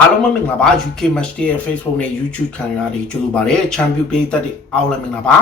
အားလုံးပဲမင်္ဂလာပါ UK Match Day ရဲ့ Facebook နဲ့ YouTube ခံရတဲ့ကြိုးပါတယ် Champion ပေးသက်တဲ့အားလုံးမင်္ဂလာပါ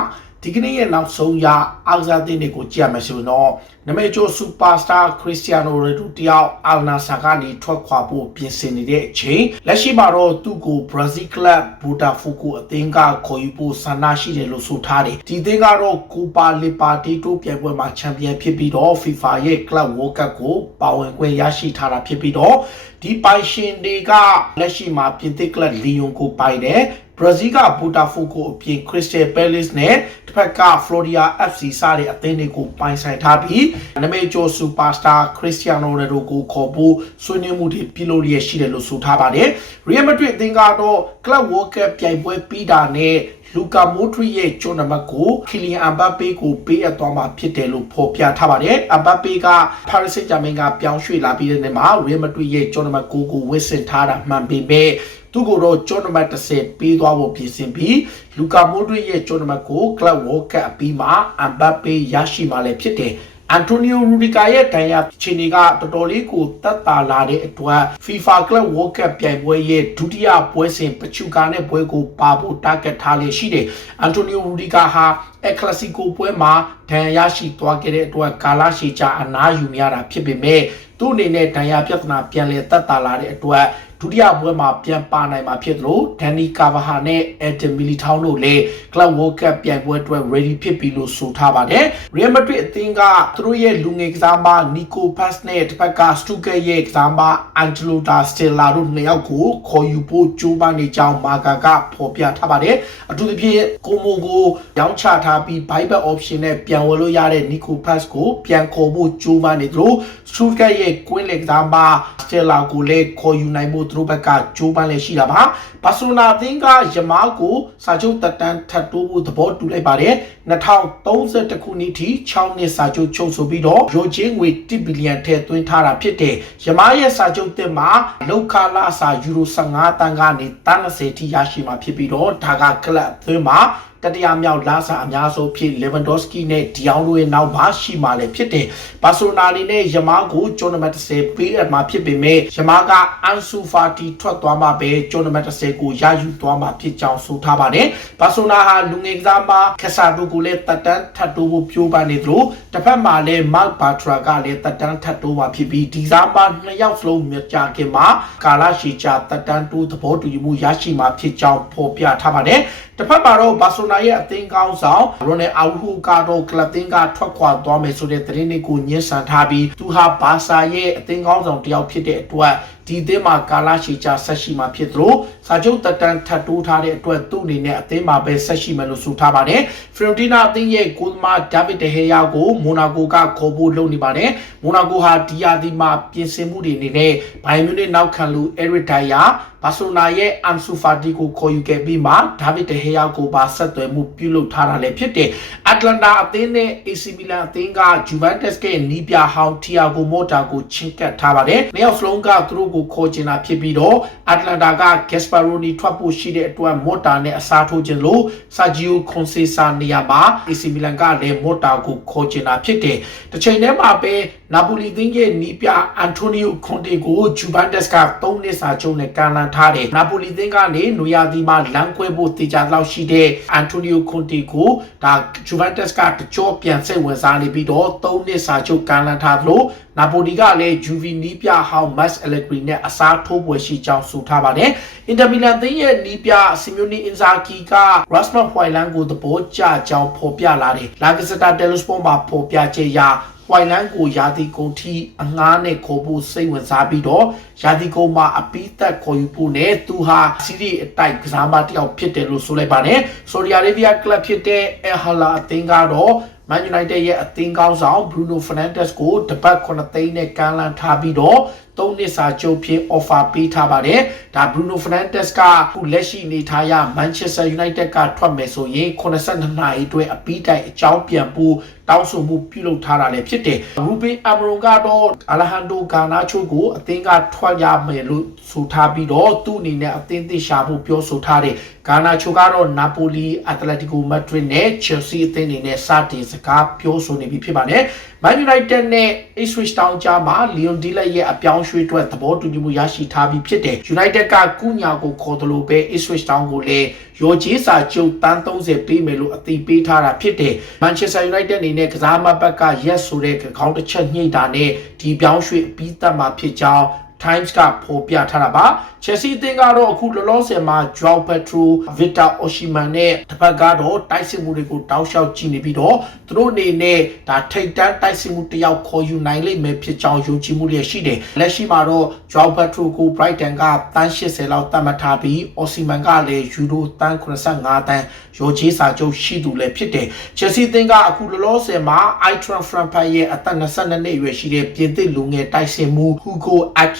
ဒီကနေ့ရဲ့နောက်ဆုံးရအားကစားသင်းတွေကိုကြည့်ရမယ်ဆိုတော့နမေချိုစူပါစတာခရစ္စတီယာနိုရိုဒိုတယောက်အာနာဆာကနေထွက်ခွာဖို့ပြင်ဆင်နေတဲ့အချိန်လက်ရှိမှာတော့သူ့ကို Brazil Club Botafogo အသင်းကခေါ်ယူဖို့ဆန္ဒရှိတယ်လို့ဆိုထားတယ်ဒီအသင်းကတော့ Copa Libertadores ပြိုင်ပွဲမှာချန်ပီယံဖြစ်ပြီးတော့ FIFA ရဲ့ Club World Cup ကိုပါဝင်ခွင့်ရရှိထားတာဖြစ်ပြီးတော့ဒီပိုင်ရှင်တွေကလက်ရှိမှာပြင်သစ်ကလပ်လီယွန်ကိုပိုင်တယ် ဘရာဇီးကဘူတာဖိုကိုအပြင် Crystal Palace နဲ့တစ်ဖက်က Florida FC စတဲ့အသင်းတွေကိုပိုင်ဆိုင်ထားပြီးနမေချိုစူပါစတာ Cristiano Ronaldo ကိုခေါ်ဖို့ဆွေးနွေးမှုတွေပြုလုပ်ရရှိတယ်လို့ဆိုထားပါတယ်။ Real Madrid အသင်းကတော့ Club World Cup ပြိုင်ပွဲပြီးတာနဲ့ လူကာမိုထရီရဲ့ဂျွန်နံပါတ်ကိုခီလီယန်အမ်ဘပေကိုပေးအပ်သွားမှာဖြစ်တယ်လို့ဖော်ပြထားပါတယ်။အမ်ဘပေကပါရီဆက်ဂျာမင်ကပြောင်းရွှေ့လာပြီးတဲ့နေ့မှာရီယယ်မက်ဒရစ်ရဲ့ဂျွန်နံပါတ်ကိုကိုဝစ်ဆင်ထားတာမှန်ပေမဲ့သူကိုတော့ဂျွန်နံပါတ်10ပေးသွားဖို့ပြင်ဆင်ပြီးလူကာမိုဒရစ်ရဲ့ဂျွန်နံပါတ်ကိုကလပ်ဝေါ်ကပ်အပြီးမှာအမ်ဘပေရရှိမှလည်းဖြစ်တယ်။ အန်တိုနီယိုရူဒီကာရဲ့တန်ရာခြေနေကတော်တော်လေးကိုတက်တာလာတဲ့အတွက် FIFA Club World Cup ပြိုင်ပွဲရဲ့ဒုတိယပွဲစဉ်ပချူကာနဲ့ပွဲကိုပါဖို့ target ထားလေရှိတယ်။အန်တိုနီယိုရူဒီကာဟာအက်ကလစီကိုပွဲမှာဒဏ်ရာရရှိသွားခဲ့တဲ့အတွက်ကာလာရှီချာအနားယူနေရတာဖြစ်ပေမဲ့သူ့အနေနဲ့ဒဏ်ရာပြဿနာပြန်လည်တက်တာလာတဲ့အတွက် ဒုတိယပွဲမှာပြန်ပါနိုင်မှာဖြစ်သလိုဒန်နီကာဗဟာနဲ့အက်တမီလီထောင်းတို့လည်း Club World Cup ပြိုင်ပွဲအတွက် ready ဖြစ်ပြီလို့ဆိုထားပါတယ်။ Real Madrid အသင်းကသူတို့ရဲ့လူငယ်ကစားမနီကိုပတ်နဲ့တစ်ဖက်က Stuttgart ရဲ့ကစားမအန်ဂျလိုဒါစတေလာတို့နှစ်ယောက်ကိုခေါ်ယူဖို့ကြိုးပမ်းနေကြောင်းမာကာကဖော်ပြထားပါတယ်။အထူးသဖြင့်ကိုမိုကိုရောင်းချထားပြီး buyback option နဲ့ပြန်ဝယ်လို့ရတဲ့ Nico Pass ကိုပြန်ခေါ်ဖို့ကြိုးပမ်းနေသလို Stuttgart ရဲ့ Queen လေကစားမ Stella ကိုလည်းခေါ်ယူနိုင်ဖို့သူတို့ဘက်ကကြိုးပမ်းလည်းရှိတာပါဘာစီလိုနာအသင်းကယမားကိုစာချုပ်တက်တန်းထပ်တိုးဖို့သဘောတူလိုက်ပါတယ်2030ခုနှစ်ထိ6နှစ်စာချုပ်ချုပ်ဆိုပြီးတော့ရိုချင်းငွေ1ဘီလီယံထည့်သွင်းထားတာဖြစ်တယ်ယမားရဲ့စာချုပ်တက်မှာလောက်ခလာစာယူရို15တန်းကနေ30ထိရရှိမှာဖြစ်ပြီးတော့ဒါကကလပ်အသင်းမှာ တတိယမြောက်လာစာအများဆုံးဖြစ် Lewandowski နဲ့ Dion တို့ရဲ့နောက်မှာရှိမှလည်းဖြစ်တယ်။ဘာဆိုနာနေနဲ့ယမားကိုဂျွန်နမတ်10ပေးအပ်မှာဖြစ်ပေမဲ့ယမားကအန်ဆူဖာတီထွက်သွားမှာပဲဂျွန်နမတ်10ကိုရယူသွားမှာဖြစ်ကြောင်းဆိုထားပါတယ်။ဘာဆိုနာဟာလူငယ်ကစားမခက်ဆာတို့ကိုလည်းတက်တန်းထပ်တိုးဖို့ပြိုးပန်းနေသလိုတစ်ဖက်မှာလည်း Mark Bartra ကလည်းတက်တန်းထပ်တိုးမှာဖြစ်ပြီးဒီစားမနှစ်ယောက်စလုံးမြကြခင်မှာကာလာရှီချာတက်တန်းတိုးသဘောတူညီမှုရရှိမှာဖြစ်ကြောင်းဖော်ပြထားပါတယ်။တစ်ဖက်မှာတော့ဘာဆိုနာရဲ့အသင်းကောင်းဆောင်ရိုနယ်အာဝဟူကတော့ကလပ်တင်းကထွက်ခွာသွားမယ်ဆိုတဲ့သတင်းတွေကိုညှင်းဆန်ထားပြီးသူဟာဘာဆာရဲ့အသင်းကောင်းဆောင်တယောက်ဖြစ်တဲ့အတွက် ဒီအသင်းမှာကာလာရှီချာဆက်ရှိမှာဖြစ်သလိုစာချုပ်တက်တန်းထပ်တိုးထားတဲ့အတွက်သူ့အနေနဲ့အသင်းမှာပဲဆက်ရှိမယ်လို့ဆိုထားပါတယ်ဖရီယိုတီနာအသင်းရဲ့ကိုသမာဒါဗစ်ဒဟေယာကိုမိုနာကိုကခေါ်ဖို့လုပ်နေပါတယ်မိုနာကိုဟာဒီယာဒီမှာပြင်ဆင်မှုတွေအနေနဲ့ဘိုင်မြူနစ်နောက်ခံလူအဲရစ်ဒိုင်ယာဘာဆိုနာရဲ့အန်ဆူဖာတီကိုခေါ်ယူခဲ့ပြီးမှဒါဗစ်ဒဟေယာကိုပါဆက်သွယ်မှုပြုလုပ်ထားတာလည်းဖြစ်တယ်အတ္တလန်တာအသင်းနဲ့ AC Milan အသင်းက Juventus ကနီးပြဟောင်းတီယာဂိုမော်တာကိုချင်းကပ်ထားပါတယ်။မြောက်စလုံးကသူတို့ကိုခေါ်ချင်တာဖြစ်ပြီးတော့အတ္တလန်တာက Gasparoni ထွက်ဖို့ရှိတဲ့အတွက်မော်တာနဲ့အစားထိုးခြင်းလို့ Sergio Conceição နေရာမှာ AC Milan ကလည်းမော်တာကိုခေါ်ချင်တာဖြစ်တယ်။တစ်ချိန်တည်းမှာပဲနာပိုလီသင်းရဲ့နီးပြအန်တိုနီယိုကွန်တေကို Juventus က3နှစ်စာချုပ်နဲ့ကန်လန်ထားတယ်။နာပိုလီသင်းကနေနွေရာသီမှာလမ်းခွဲဖို့တေချာလောက်ရှိတဲ့အန်တိုနီယိုကွန်တေကိုဒါ Juventus ကတကြောပြန်စိတ်ဝင်စားနေပြီးတော့3နှစ်စာချုပ်ကန်လန်ထားသလို နာပိုလီကလည်း Juve နီးပြဟောင်း Max Allegri နဲ့အစားထိုးပွဲရှိကြောင်းဆိုထားပါတယ်။ Inter Milan သင်းရဲ့နီးပြ Simone Inzaghi က Rasmus Hojlund ကိုသဘောကျကြောင်းဖော်ပြလာတယ်။ La Gazzetta dello Sport မှာဖော်ပြချက်အရဝိုင်လန်းကိုယာတီကုန်ထီအငားနဲ့ခေါ်ဖို့စိတ်ဝင်စားပြီးတော့ယာတီကုန်မှာအပီးသက်ခေါ်ယူဖို့နဲ့သူဟာစီးရီအတိုက်ကစားမတယောက်ဖြစ်တယ်လို့ဆိုလိုက်ပါတယ်။ဆော်ဒီအာရေဗျကလပ်ဖြစ်တဲ့အယ်ဟာလာအသင်းကတော့ Man United ရဲ့အသင်းကောင်းဆောင် Bruno Fernandes ကိုတပတ်9သိန်းနဲ့ကမ်းလှမ်းထားပြီးတော့ ၃နှစ်စာချုပ်ဖြင့် offer ပေးထားပါတယ်။ဒါ Bruno Fernandes ကခုလက်ရှိနေထားရ Manchester United ကထွက်မယ်ဆိုရင်82နှစ်အတွင်းအပီးတိုင်အကြောင်းပြန်ပို့တောင်းဆိုမှုပြုလုပ်ထားတာလည်းဖြစ်တယ်။ Ruben Amorim ကတော့ Alejandro Garnacho ကိုအသင်းကထွက်ရမယ်လို့ဆိုထားပြီးတော့သူ့အနေနဲ့အသင်းသိရှာဖို့ပြောဆိုထားတယ်။ Garnacho ကတော့ Napoli, Atletico Madrid နဲ့ Chelsea အသင်းတွေနဲ့စတင်စကားပြောဆိုနေပြီဖြစ်ပါတယ်။ Man United နဲ့ Ipswich Town ကြားမှာ Leon Dillard ရဲ့အပြောင်းင်းရွှေ့အတွက်သဘောတူညီမှုရရှိထားပြီးဖြစ်တယ်။ United ကကုညာကိုခေါ်တယ်လို့ပဲ Ipswich Town ကိုလည်းရော်ဂျီစာကျုပ်တန်း30ပေးမယ်လို့အသိပေးထားတာဖြစ်တယ်။ Manchester United အနေနဲ့ကစားမဘက်က yes ဆိုတဲ့ခေါင်းတစ်ချက်ညှိတာနဲ့ဒီပြောင်းရွှေ့ပြီးတတ်မှာဖြစ်ကြောင်း Times ကဖော်ပြထားတာပါ Chelsea အသင်းကတော့အခုလောလောဆယ်မှာ Joao Pedro, Victor Osimhen နဲ့တစ်ဖက်ကတော့တိုက်စစ်မှုတွေကိုတောက်လျှောက်ကြည့်နေပြီးတော့သူတို့အနေနဲ့ဒါထိတ်တန်းတိုက်စစ်မှုတစ်ယောက်ခေါ်ယူနိုင်လိမ့်မယ်ဖြစ်ကြောင်းယုံကြည်မှုတွေရှိတယ်လက်ရှိမှာတော့ Joao Pedro ကို Brighton ကတန်း80လောက်တတ်မှတ်ထားပြီး Osimhen ကလည်းယူရိုတန်း85တန်းရောချေးစာချုပ်ရှိသူလည်းဖြစ်တယ် Chelsea အသင်းကအခုလောလောဆယ်မှာ Eintracht Frankfurt ရဲ့အသက်22နှစ်အရွယ်ရှိတဲ့ပြင်သစ်လူငယ်တိုက်စစ်မှု Hugo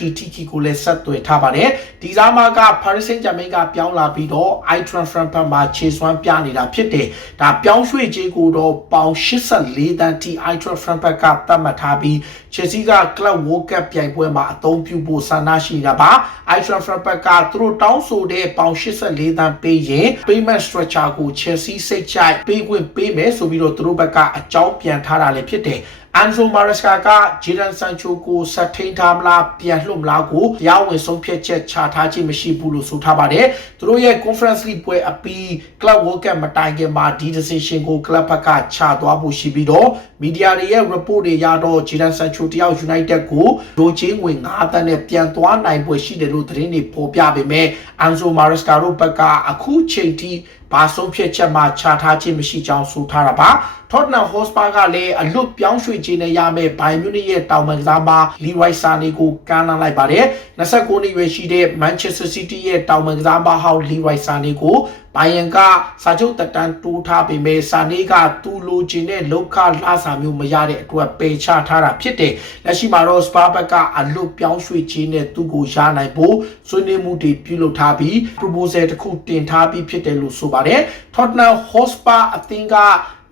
Ekitike ကိုလည်းဆက်သွယ်ထားပါတယ်ဒီစားမက Paris Saint-Germain ကပြောင်းလာပြီးတော့ Eintracht Frankfurt မှာခြေစွမ်းပြနေတာဖြစ်တယ်ဒါပြောင်းရွှေ့ခြင်းကိုတော့ပေါင်84တန်းထိ Eintracht Frankfurt ကသတ်မှတ်ထားပြီး Chelsea က Club World Cup ပြိုင်ပွဲမှာအသုံးပြုဖို့ဆန္ဒရှိတာပါ Eintracht Frankfurt ကသူတို့တောင်းဆိုတဲ့ပေါင်84တန်းပေးရင် payment structure ကို Chelsea စိတ်ကြိုက်ပေးခွင့်ပေးမယ်ဆိုပြီးတော့သူတို့ဘက်ကအကြောင်းပြန်ထားတာလည်းဖြစ်တယ် Anzo Maresca က Jadon Sancho ကိုဆက်ထိန်ထားမလားပြန်လွှတ်မလားကိုတရားဝင်ဆုံးဖြတ်ချက်ချထားခြင်းမရှိဘူးလို့ဆိုထားပါတယ်။သူတို့ရဲ့ Conference League ပွဲအပြီး Club World Cup မတိုင်ခင်မှာဒီ decision ကို club ဘက်ကချသွားဖို့ရှိပြီးတော့ media တွေရဲ့ report တွေရတော့ Jadon Sancho တယောက် United ကိုလိုချင်းငွေ9တန်းနဲ့ပြန်သွားနိုင်ပွဲရှိတယ်လို့သတင်းတွေပေါ်ပြပေမဲ့ Anzo Maresca တို့ဘက်ကအခုချိန်ထိ ဘာဆုံးဖြတ်ချက်မှချထားခြင်းမရှိကြောင်းဆိုထားတာပါ Tottenham Hotspur ကလည်းအလွတ်ပြောင်းရွှေ့ခြင်းနဲ့ရမယ့် Bayern Munich ရဲ့တောင်ပန်ကစားမ Leroy Sané ကိုကမ်းလှမ်းလိုက်ပါတယ်29နှစ်ရွယ်ရှိတဲ့ Manchester City ရဲ့တောင်ပန်ကစားမဟောင်း Leroy Sané ကို ဘိုင်ယန်ကစာချုပ်တက်တန်းတိုးထားပေမဲ့စာနေကသူ့လိုချင်တဲ့လောက်ခလာစာမျိုးမရတဲ့အတွက်ပယ်ချထားတာဖြစ်တယ်။လက်ရှိမှာတော့ Spa ဘက်ကအလွတ်ပြောင်းရွှေ့ခြင်းနဲ့သူ့ကိုရနိုင်ဖို့ဆွေးနွေးမှုတွေပြုလုပ်ထားပြီး proposal တစ်ခုတင်ထားပြီးဖြစ်တယ်လို့ဆိုပါတယ်။ Tottenham Hotspur အသင်းက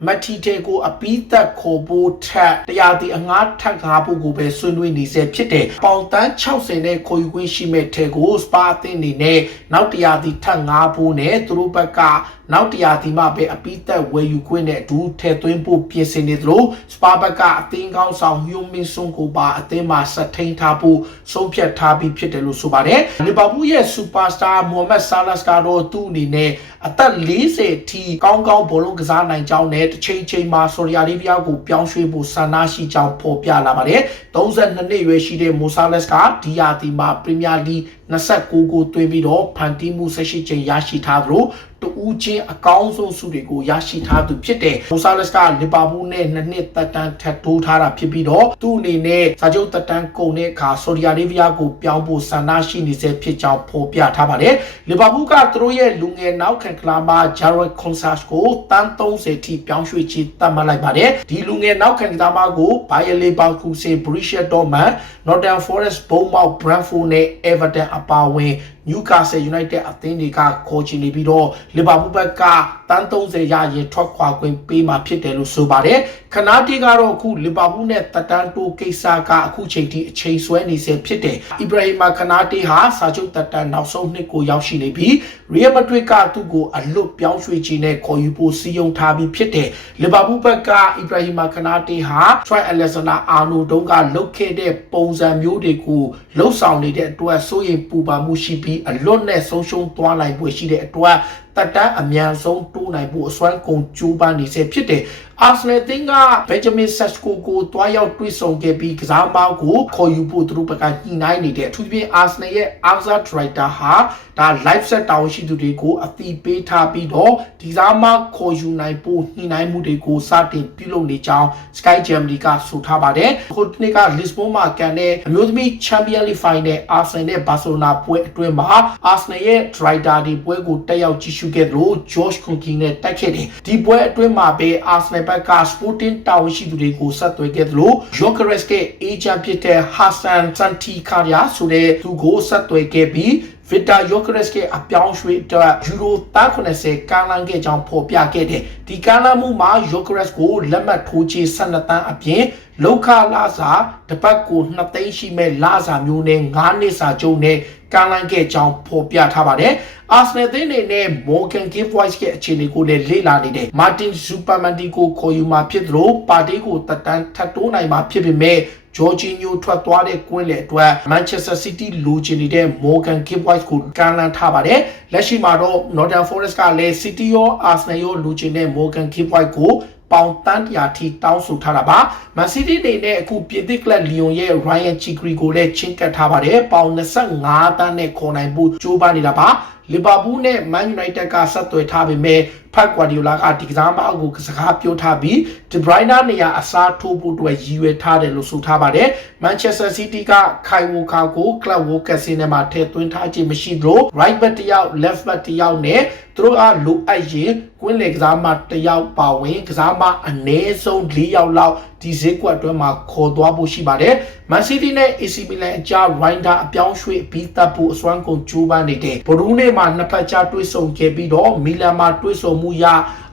မက်တီတေကိုအပီးသက်ခေါ်ဖို့ထက်တရားဒီအငှားထက်ကားဖို့ကိုပဲဆွေးနွေးနေစေဖြစ်တယ်။ပေါင်တန်း60နဲ့ခေါ်ယူခွင့်ရှိမဲ့ထဲကိုစပါအသင်းအနေနဲ့နောက်တရားဒီထက်ငားဖို့နဲ့သူတို့ဘက်ကနောက်တရားဒီမှပဲအပီးသက်ဝယ်ယူခွင့်နဲ့အတူထည့်သွင်းဖို့ပြင်ဆင်နေသလိုစပါဘက်ကအသင်းကောင်းဆောင်ဟျူမင်ဆွန်ကိုပါအသင်းမှာဆက်ထိန်ထားဖို့ဆုံးဖြတ်ထားပြီးဖြစ်တယ်လို့ဆိုပါတယ်။လီဗာပူးရဲ့စူပါစတာမိုဟမက်ဆာလတ်ကတော့သူ့အနေနဲ့အသက်40ထိကောင်းကောင်းဘောလုံးကစားနိုင်ကြောင်းနဲ့တစ်ချိန်ချိန်မှာဆော်ဒီအာရေဗျကိုပြောင်းရွှေ့ဖို့ဆန္ဒရှိကြောင်းဖော်ပြလာပါတယ်။32နှစ်ရွယ်ရှိတဲ့မိုဆာလတ်ကဒီယာတီမှာပရီးမီးယားလိ29ကိုသွင်းပြီးတော့ဖန်တီးမှု18ချိန်ရရှိထားသလိုတူဦးချင်းအကောင်းဆုံးစုတွေကိုရရှိထားသူဖြစ်တယ်။မိုဆာလတ်ကလီဗာပူးနဲ့နှစ်နှစ်သက်တမ်းထပ်တိုးထားတာဖြစ်ပြီးတော့သူ့အနေနဲ့စာချုပ်သက်တမ်းကုန်တဲ့အခါဆော်ဒီအာရေဗျကိုပြောင်းဖို့ဆန္ဒရှိနေစေဖြစ်ကြောင်းဖော်ပြထားပါတယ်။လီဗာပူးကသူတို့ရဲ့လူငယ်နောက်ခံကလာမာဂျာရက်ကွန်ဆတ်ကိုတန်း30ထိပြောင်းရွှေ့ချသတ်မှတ်လိုက်ပါတယ်။ဒီလူငယ်နောက်ခံကစားမကိုဘိုင်ယယ်လီဘာကူဆင်ဘရီရှက်ဒေါ်မန်နော်တန်ဖောရက်စ်ဘုံမောက်ဘရန်ဖိုနဲ့ Everton အပါအဝင် Newcastle United အသင်းတွေကခေါ်ချင်နေပြီးတော့လီဗာပူးဘက်ကတန်း30ရရင်ထွက်ခွာခွင့်ပေးမှာဖြစ်တယ်လို့ဆိုပါတယ် ခနာတီကတော့အခုလီဗာပူးနဲ့တတန်တိုကိစ္စကအခုချိန်ထိအချိန်ဆွဲနေစေဖြစ်တယ်အီဘရာဟီမာခနာတီဟာစာချုပ်တတန်နောက်ဆုံးနှစ်ကိုရောက်ရှိနေပြီးရီယယ်မက်ဒရစ်ကသူ့ကိုအလွတ်ပြောင်းရွှေ့ခြင်းနဲ့ခေါ်ယူဖို့စီယုံထားပြီးဖြစ်တယ်လီဗာပူးဘက်ကအီဘရာဟီမာခနာတီဟာ Troy Alexander Arnold တုန်းကလုတ်ခဲ့တဲ့ပုံစံမျိုးတွေကိုလှုပ်ဆောင်နေတဲ့အတွက်စိုးရိမ်ပူပန်မှုရှိပြီးအလွတ်နဲ့ဆုံးရှုံးသွားနိုင်ပွဲရှိတဲ့အတွက် တက်တန်းအများဆုံးတိုးနိုင်ဖို့အစွမ်းကုန်ကြိုးပမ်းနေစေဖြစ်တယ်အာဆနယ်တင်ကဘန်ဂျမင်ဆက်စကိုကိုတွားရောက်တွေ့ဆုံခဲ့ပြီးကစားမောက်ကိုခေါ်ယူဖို့သူတို့ဘက်ကညှိနှိုင်းနေတဲ့အထူးသဖြင့်အာဆနယ်ရဲ့အာဇာဒရိုက်တာဟာဒါ live set တောင်းရှိသူတွေကိုအတိပေးထားပြီးတော့ဒီစားမခေါ်ယူနိုင်ဖို့ညှိနှိုင်းမှုတွေကိုစတင်ပြုလုပ်နေကြောင်း Sky Germany ကဆိုထားပါတယ်ခုနှစ်က Lisbon မှာကန်တဲ့အမျိုးသမီး Champions League Final Arsenal နဲ့ Barcelona ပွဲအတွင်းမှာ Arsenal ရဲ့ driver ဒီပွဲကိုတက်ရောက်ကြည့်ရှုခဲ့သလို Josh Kunkin နဲ့တိုက်ခဲ့တယ်ဒီပွဲအတွင်းမှာပဲ Arsenal ဘက်က Sporting တာဝန်ရှိသူတွေကိုဆက်သွယ်ခဲ့သလို Jokeres ရဲ့ agent ဖြစ်တဲ့ Hassan Santikaria ဆိုတဲ့သူကိုဆက်သွယ်ခဲ့ပြီး Victor Yokeres ရဲ့အပြောင်းရွှေ့အတွက်ယူရို190ကမ်းလှမ်းခဲ့ကြောင်းဖော်ပြခဲ့တယ်။ဒီကမ်းလှမ်းမှုမှာ Yokeres ကိုလက်မှတ်ထိုးချေ12တန်းအပြင်လောက်ခလာစာတပတ်ကို2သိန်းရှိမဲ့လာစာမျိုးနဲ့9နှစ်စာချုပ်နဲ့ကမ်းလှမ်းခဲ့ကြောင်းဖော်ပြထားပါတယ်။ Arsenal သင်းအနေနဲ့ Morgan Gibbs ရဲ့အခြေအနေကိုလည်းလေ့လာနေတယ်။ Martin Zupermandi ကိုခေါ်ယူมาဖြစ်သလိုပါတီကိုတက်တန်းထပ်တိုးနိုင်မှာဖြစ်ပေမဲ့ ဂျော်ဂျီညိုထွက်သွားတဲ့ကွင်းလေအတွက် Manchester City လိုချင်နေတဲ့ Morgan Gibbs ကိုကမ်းလှမ်းထားပါတယ်လက်ရှိမှာတော့ Northern Forest ကလည်း City ရော Arsenal ရောလိုချင်တဲ့ Morgan Gibbs ကိုပေါင်တန်းတရာထိတောင်းဆိုထားတာပါမန်စီးတီးအနေနဲ့အခုပြင်သစ်ကလပ်လီယွန်ရဲ့ Ryan Chigri ကိုလည်းချင်းကပ်ထားပါတယ်ပေါင်25တန်းနဲ့ခေါ်နိုင်ဖို့ကြိုးပမ်းနေတာပါလီဗာပူးနဲ့မန်ယူနိုက်တက်ကဆက်သွယ်ထားပေမဲ့ဖတ်ကွာဒီယိုလာကဒီကစားမအကိုစကားပြောထားပြီးဒီဘရိုင်းနာနေရာအစားထိုးဖို့အတွက်ရည်ရွယ်ထားတယ်လို့ဆိုထားပါတယ်မန်ချက်စတာစီးတီးကခိုင်ဝိုကာကိုကလပ်ဝိုကက်စင်းထဲမှာထည့်သွင်းထားခြင်းမရှိသလို right back တစ်ယောက် left back တစ်ယောက်နဲ့သူတို့ကလိုအပ်ရင်ကွင်းလေကစားမတစ်ယောက်ပါဝင်ကစားမအနည်းဆုံး၄ယောက်လောက် ဒီဈေးကွက်အတွင်းမှာခေါ်သွားဖို့ရှိပါတယ်။မန်စီးတီးနဲ့ AC Milan အကြား Rinder အပြောင်းရွှေ့ပြီးတပ်ဖို့အစွမ်းကုန်ကြိုးပမ်းနေတဲ့ဘရူးနေ့မှာနှစ်ဖက်ကြားတွေ့ဆုံခဲ့ပြီးတော့မီလန်မှာတွေ့ဆုံမှုရ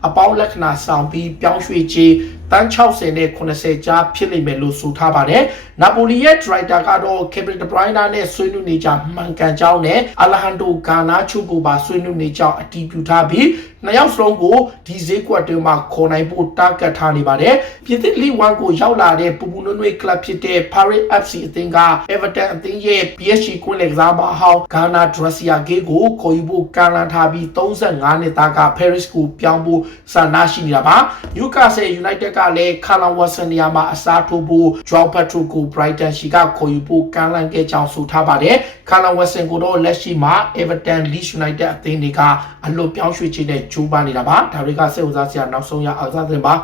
အပေါင်းလက္ခဏာဆောင်ပြီးပြောင်းရွှေ့ခြင်းတန်း60နဲ့80ကြားဖြစ်လိမ့်မယ်လို့ဆိုထားပါတယ်။နာပိုလီရဲ့ driver ကတော့ Kevin De Bruyne နဲ့ဆွေးနွေးနေကြမှန်ကန်ကြောင်းနဲ့ Alejandro Garnacho ကိုပါဆွေးနွေးနေကြောင်းအတည်ပြုထားပြီးနှစ်ယောက်စလုံးကိုဒီဈေးကွက်တွေမှာခေါ်နိုင်ဖို့တာဂက်ထားနေပါတယ်။ပြည်သစ်လီ1ကိုရောက်လာတဲ့ပူပူနွေ့နွေ့ကလပ်ဖြစ်တဲ့ Paris FC အသင်းက Everton အသင်းရဲ့ PSG ကွင်းလယ်ကစားမဟောင်း Ghana Drasia Gay ကိုခေါ်ယူဖို့ကမ်းလှမ်းထားပြီး35နှစ်သားက Paris ကိုပြောင်းဖို့ဆန္ဒရှိနေတာပါ။ Newcastle United ကလည်း Callum Wilson နေရာမှာအစားထိုးဖို့ Joao Pedro ကို Brighton ရှိကခေါ်ယူဖို့ကမ်းလှမ်းခဲ့ကြောင်းဆိုထားပါတယ်။ Callum Wilson ကိုတော့လက်ရှိမှာ Everton Leeds United အသင်းတွေကအလွတ်ပြောင်းရွှေ့ခြင်းနဲ့ကြိုးပမ်းနေတာပါ။ဒါတွေကစိတ်ဝင်စားစရာနောက်ဆုံးရအောင်စားတဲ့ပါ